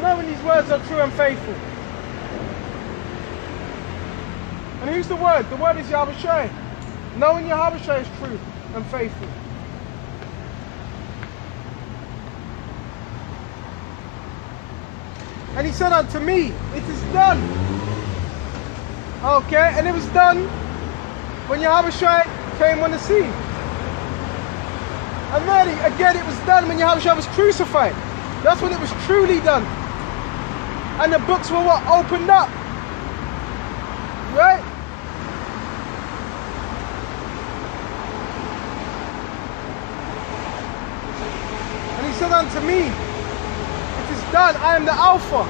knowing these words are true and faithful. And who's the word? The word is Yahawashi. Knowing Yahawashi is true and faithful. And he said unto me, it is done. Okay, and it was done when Yahawashi came on the scene. And then again, it was done when Yahawashi was crucified. That's when it was truly done. And the books were what? Opened up. Right? And he said unto me, it is done. I am the Alpha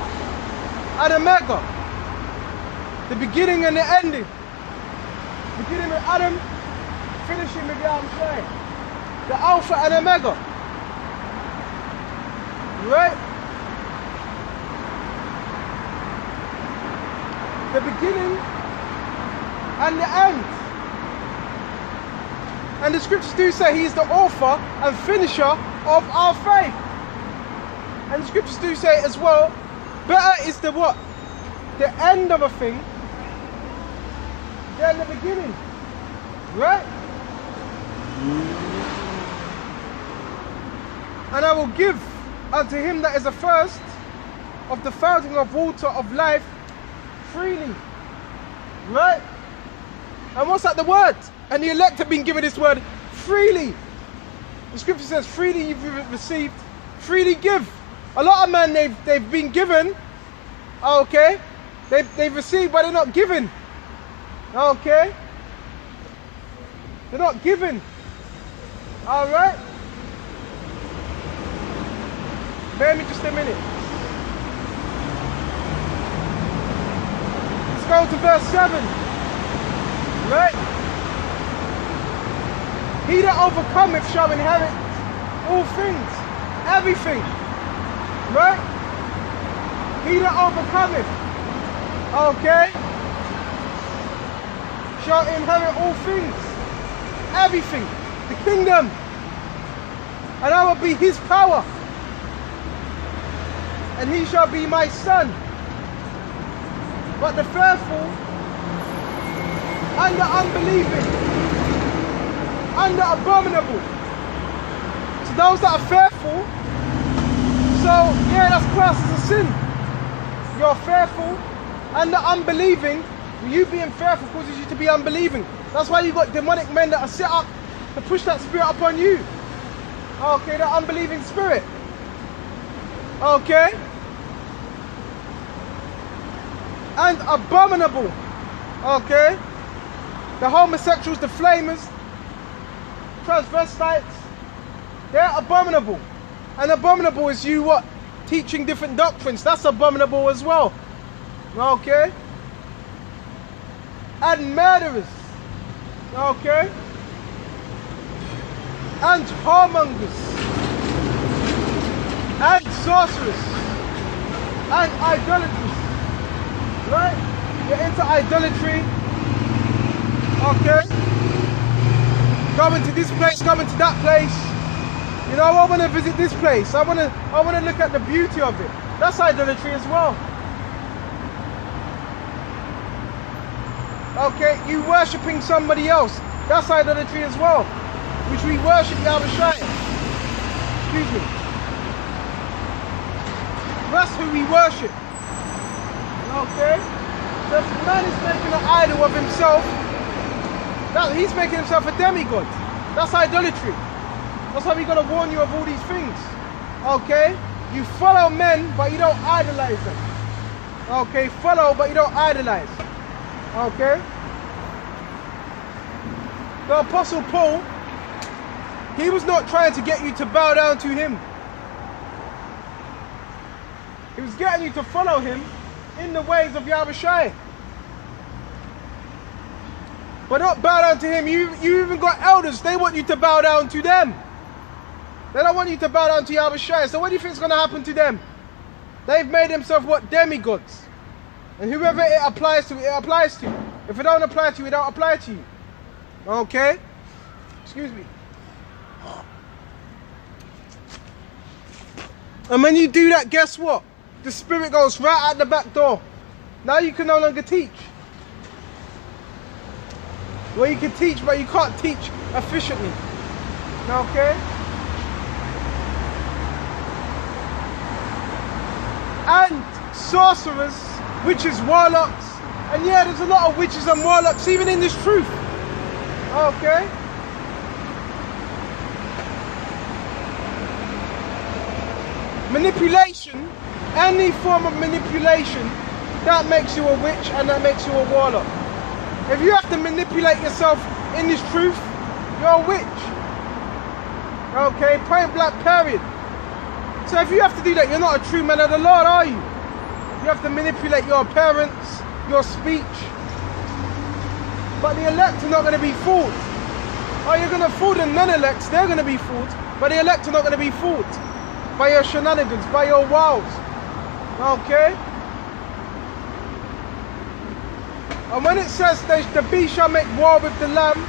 and Omega. The beginning and the ending. Beginning with Adam, finishing with Yahawashi. The Alpha and Omega. Right? The beginning and the end. And the scriptures do say he is the author and finisher of our faith. And the scriptures do say as well, better is the what? The end of a thing than the beginning. Right? And I will give unto him that is the first of the fountain of water of life freely. Right? And what's that? The word. And the elect have been given this word freely. The scripture says freely you've received, freely give. A lot of men they've been given, okay? They've received but they're not given. Okay? They're not given. Alright? Bear me just a minute. Let's go to verse 7. Right? He that overcometh shall inherit all things. Everything. Right? He that overcometh, okay, shall inherit all things. Everything. The kingdom. And I will be his power. And he shall be my son. But the fearful and the unbelieving and the abominable. So those that are fearful, so yeah, that's classed as a sin. You're fearful and the unbelieving. You being fearful causes you to be unbelieving. That's why you got demonic men that are set up to push that spirit upon you. Okay, the unbelieving spirit. Okay? And abominable. Okay? The homosexuals, the flamers, transvestites, they're abominable. And abominable is you what? Teaching different doctrines. That's abominable as well. Okay? And murderers. Okay? And whoremongers. And sorcerers. And idolaters. Right? You're into idolatry. Okay? Going to this place, going to that place. You know, I want to visit this place. I want to look at the beauty of it. That's idolatry as well. Okay, you worshipping somebody else. That's idolatry as well. Which we worship Yahawashi. Excuse me. That's who we worship. Okay? So if man is making an idol of himself, he's making himself a demigod. That's idolatry. That's why we got to warn you of all these things. Okay? You follow men, but you don't idolize them. Okay? Follow, but you don't idolize. Okay? The Apostle Paul, he was not trying to get you to bow down to him. He was getting you to follow him in the ways of Yahawashi. But not bow down to him. You even got elders, they want you to bow down to them. They don't want you to bow down to Yahawashi. So what do you think is going to happen to them? They've made themselves what? Demigods. And whoever it applies to, it applies to. If it don't apply to you, it don't apply to you. Okay? Excuse me. And when you do that, guess what? the spirit goes right out the back door. Now you can no longer teach. Well, you can teach, but you can't teach efficiently. Okay? And sorcerers, witches, warlocks. And yeah, there's a lot of witches and warlocks even in this truth. Okay? Manipulation, any form of manipulation, that makes you a witch and that makes you a warlock. If you have to manipulate yourself in this truth, you're a witch. Okay, point blank period. So if you have to do that, you're not a true man of the Lord, are you? You have to manipulate your appearance, your speech. But the elect are not going to be fooled. Oh, you're going to fool the non-elects, they're going to be fooled. But the elect are not going to be fooled by your shenanigans, by your wows. Okay? And when it says the beast shall make war with the lamb,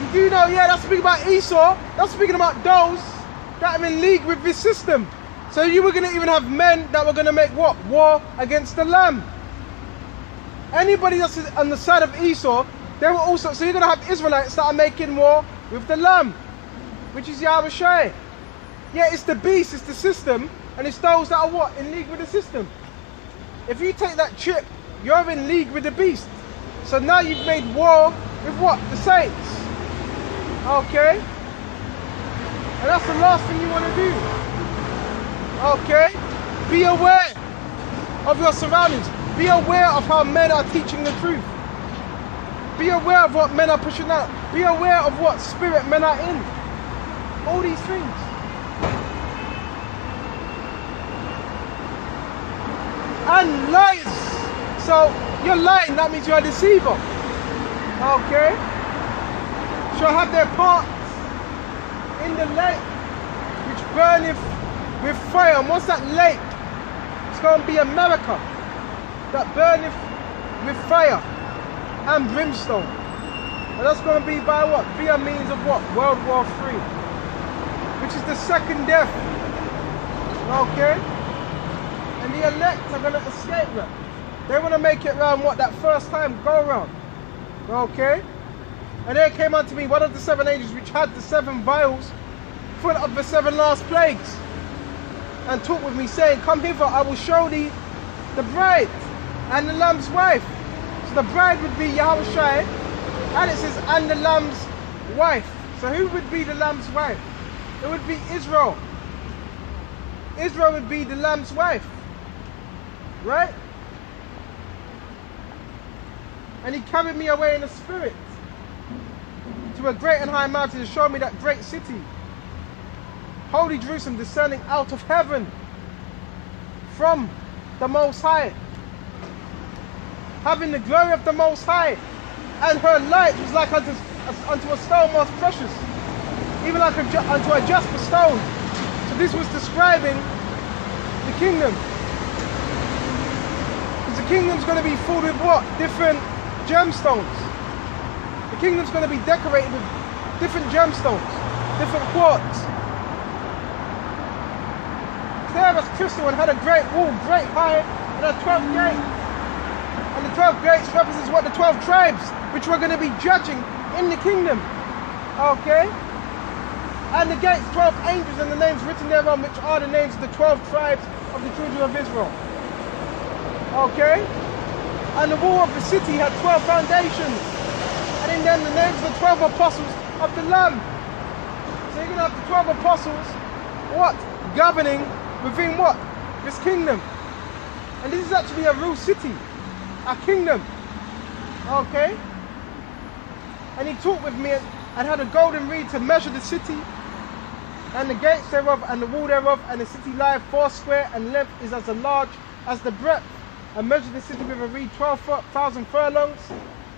you do know, yeah, that's speaking about Esau. That's speaking about those that are in league with this system. So you were going to even have men that were going to make what? War against the lamb. Anybody that's on the side of Esau, they were also, so you're going to have Israelites that are making war with the lamb, which is Yahawashi. Yeah, it's the beast, it's the system, and it's those that are what? In league with the system. If you take that chip, you're in league with the beast. So now you've made war with what? The saints. Okay? And that's the last thing you want to do. Okay? Be aware of your surroundings. Be aware of how men are teaching the truth. Be aware of what men are pushing out. Be aware of what spirit men are in. All these things. And lies. So you're lying, that means you're a deceiver. Okay? Shall have their parts in the lake which burneth with fire. And what's that lake? It's going to be America. That burneth with fire and brimstone. And that's going to be by what? Via means of what? World War III. Which is the second death. Okay? And the elect are going to escape that. They want to make it round what? That first time go round. Okay? And there came unto me one of the 7 angels which had the 7 vials full of the 7 last plagues. And talked with me saying, come hither, I will show thee the bride and the lamb's wife. So the bride would be Yahawashi. And it says, and the lamb's wife. So who would be the lamb's wife? It would be Israel. Israel would be the lamb's wife. Right? And he carried me away in the spirit to a great and high mountain to show me that great city, Holy Jerusalem, descending out of heaven from the Most High, having the glory of the Most High, and her light was like unto a stone most precious, even like unto a jasper stone. So this was describing the kingdom. Because the kingdom's going to be full with what? Different gemstones. The kingdom's going to be decorated with different gemstones, different quartz. Clear as crystal, and had a great wall, great high, and a 12th gate. And the 12 gates represents what? The 12 tribes, which we're going to be judging in the kingdom. Okay? And the gates, 12 angels, and the names written thereon, which are the names of the 12 tribes of the children of Israel. Okay? And the wall of the city had 12 foundations. And in them the names of the 12 apostles of the Lamb. So you're going to have the 12 apostles, what? Governing within what? This kingdom. And this is actually a real city. A kingdom. Okay? And he talked with me and had a golden reed to measure the city and the gates thereof and the wall thereof, and the city lieth 4 square, and length is as large as the breadth. And measured the city with a reed 12,000 furlongs,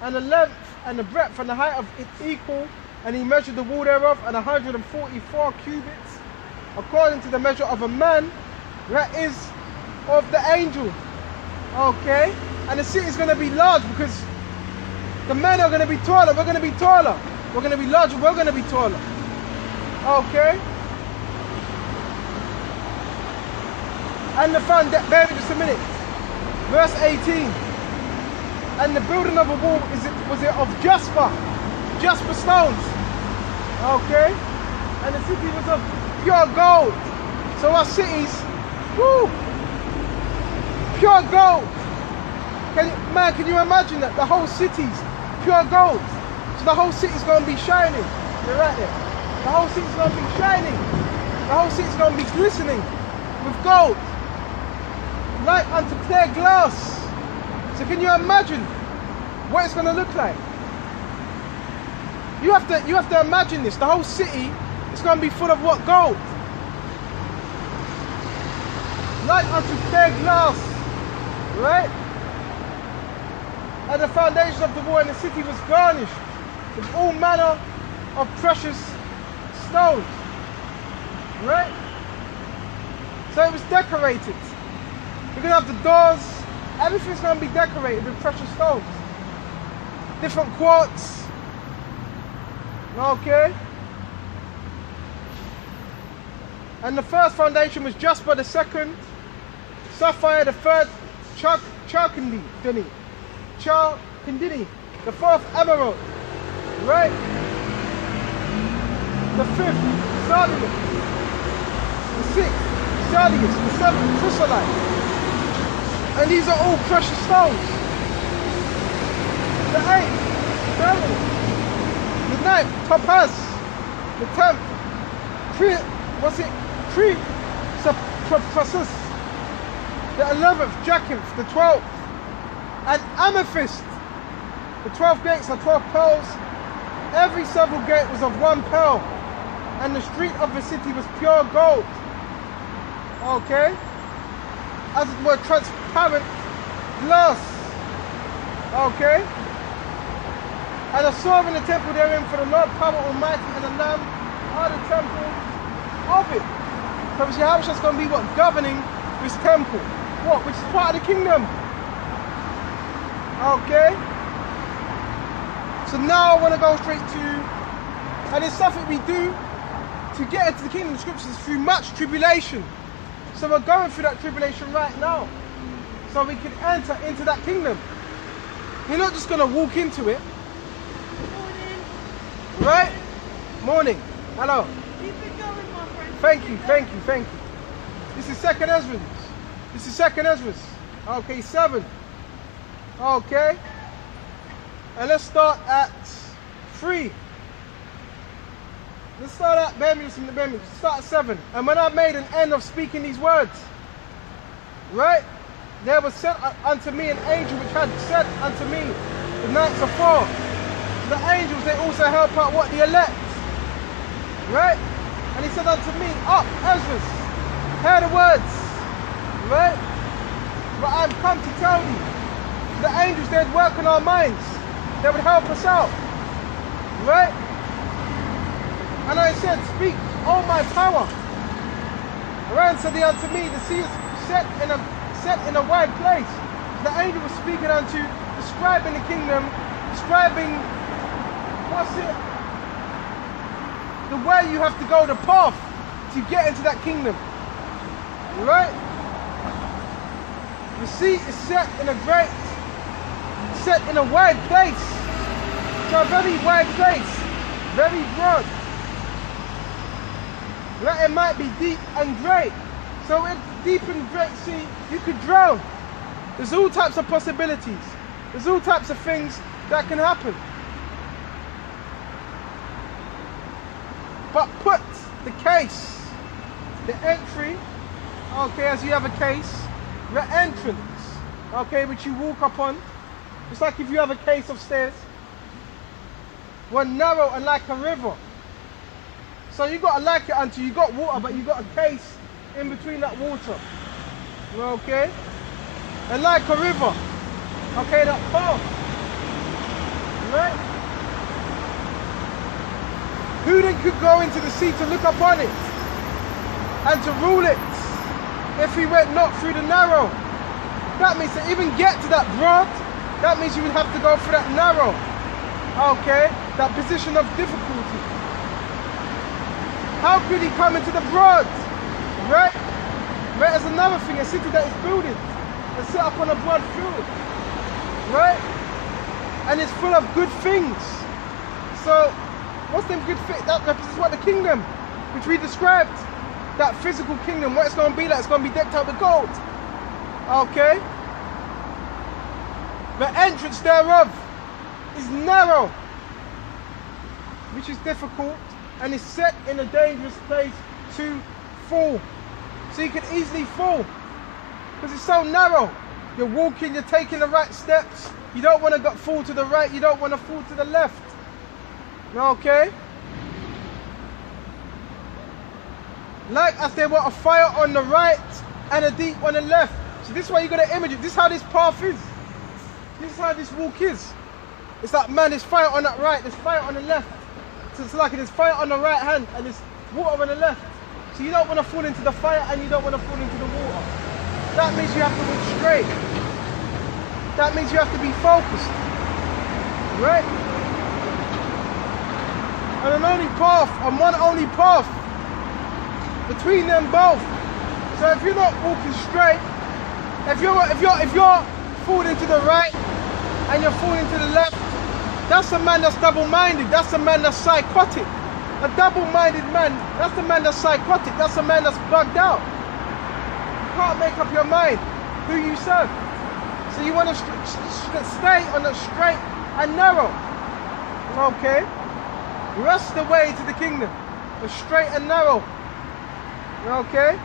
and the length and the breadth and the height of it equal. And he measured the wall thereof, and 144 cubits, according to the measure of a man, that is of the angel. Okay? And the city is going to be large, because the men are going to be taller, we're going to be taller. We're going to be larger, we're going to be taller. Okay? And the foundation, bear with me just a minute. Verse 18. And the building of a wall was it of jasper stones. Okay? And the city was of pure gold. So our cities, woo, pure gold. Can you imagine that? The whole city's pure gold. So the whole city's going to be shining. You're right there. The whole city's going to be shining. The whole city's going to be glistening with gold. Like unto clear glass. So can you imagine what it's going to look like? You have to imagine this. The whole city is going to be full of what? Gold. Like unto clear glass. Right? And the foundation of the wall in the city was garnished with all manner of precious stones. Right? So it was decorated. You're going to have the doors. Everything's going to be decorated with precious stones. Different quartz. Okay? And the first foundation was jasper, the second sapphire, the third charkandini, the fourth emerald, right? The fifth sardius, the sixth sardius, the seventh chrysolite. And these are all precious stones. The eighth beryl, the ninth topaz, the 10th chrysoprasus, the 11th jacinth, the 12th and amethyst. The 12 gates are 12 pearls. Every several gate was of 1 pearl, and the street of the city was pure gold. Okay, as it were transparent glass. Okay. And I saw in the temple therein, for the Lord power almighty and the Lamb are the temple of it. So obviously Yahawashi is going to be what? Governing this temple. What? Which is part of the kingdom. Okay. So now I want to go straight to, and it's something we do to get into the kingdom of scriptures through much tribulation. So we're going through that tribulation right now, so we can enter into that kingdom. You're not just going to walk into it. Right? Morning. Hello. Keep it going, my friend. Thank you, thank you, thank you. This is second Ezra. This is second Ezra. Okay, 7. Okay. And let's start at 3. Let's start at start at 7. And when I made an end of speaking these words, right? There was sent unto me an angel which had said unto me the nights afore. The angels, they also help out what? The elect. Right? And he said unto me, up, Ezra, hear the words. Right? But I'm come to tell thee, the angels, they'd work on our minds. They would help us out. Right? And I said, speak, oh my power. Right? And said he unto me, the sea is set in a wide place. The angel was speaking unto, describing the kingdom, describing, what's it? The way you have to go, the path to get into that kingdom. Right? The sea is set in a wide place. So a very wide place, very broad. Right? It might be deep and great. So in deep and great sea, you could drown. There's all types of possibilities. There's all types of things that can happen. But put the case, the entry, okay, as you have a case, the entrance, okay, which you walk up on, just like if you have a case of stairs, were narrow and like a river. So you got to like it until you got water, but you got a case in between that water. Okay? And like a river. Okay, that path. Right? Who then could go into the sea to look upon it and to rule it if he went not through the narrow? That means to even get to that broad, that means you would have to go through that narrow. Okay? That position of difficulty. How could he come into the broad? Right? Right? There's another thing, a city that is building and set up on a broad field. Right? And it's full of good things. So, what's them good things? That represents what the kingdom, which we described, that physical kingdom, what it's going to be like, it's going to be decked out with gold. Okay? The entrance thereof is narrow, which is difficult, and is set in a dangerous place to fall. So you can easily fall, because it's so narrow. You're walking, you're taking the right steps. You don't want to fall to the right, you don't want to fall to the left. Okay? Like as there were a fire on the right and a deep on the left. So this is why you got to image it. This is how this path is. This is how this walk is. It's like, man, there's fire on that right, there's fire on the left. So it's like there's fire on the right hand and there's water on the left. So you don't want to fall into the fire and you don't want to fall into the water. That means you have to walk straight. That means you have to be focused. Right? And an only path, and one only path between them both. So if you're not walking straight, if you're falling to the right and you're falling to the left, that's a man that's double-minded. That's a man that's psychotic. A double-minded man, that's the man that's psychotic. That's a man that's bugged out. You can't make up your mind who you serve. So you want to stay on the straight and narrow. Okay? That's the way to the kingdom. The straight and narrow. Okay?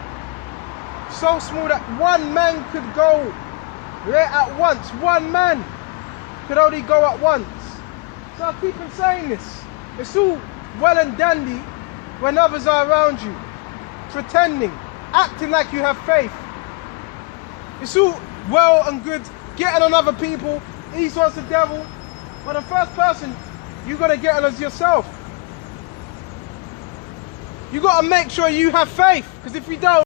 So small that one man could go there at once. One man could only go at once. So I keep on saying this. It's all well and dandy when others are around you, pretending, acting like you have faith. It's all well and good getting on other people, ease towards the devil, but the first person you got to get on is yourself. You got to make sure you have faith, because if you don't,